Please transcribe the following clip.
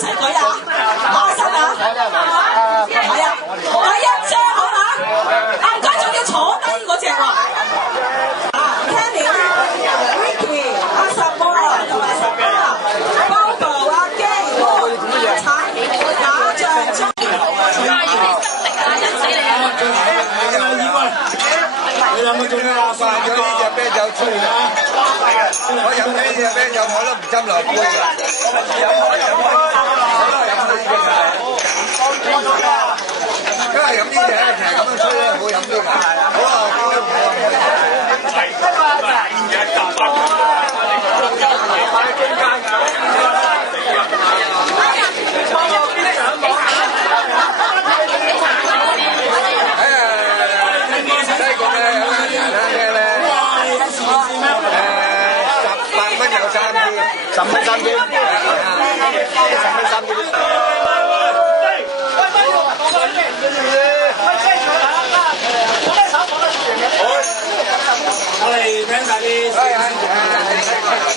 齊舉啊！馬生啊，係啊，第一張好嘛？啊唔該，仲要坐低嗰隻喎。Kenny、Ricky、阿十哥同埋十哥、Bobo、阿基、踩打仗中。你兩個仲要話咗呢隻啤酒出嚟啦！我飲呢隻啤酒我都唔斟落杯㗎。因為飲呢隻咧，其實咁樣吹咧，唔好飲呢個。好啊，10蚊3支，10蚊3支。我哋聽晒啲。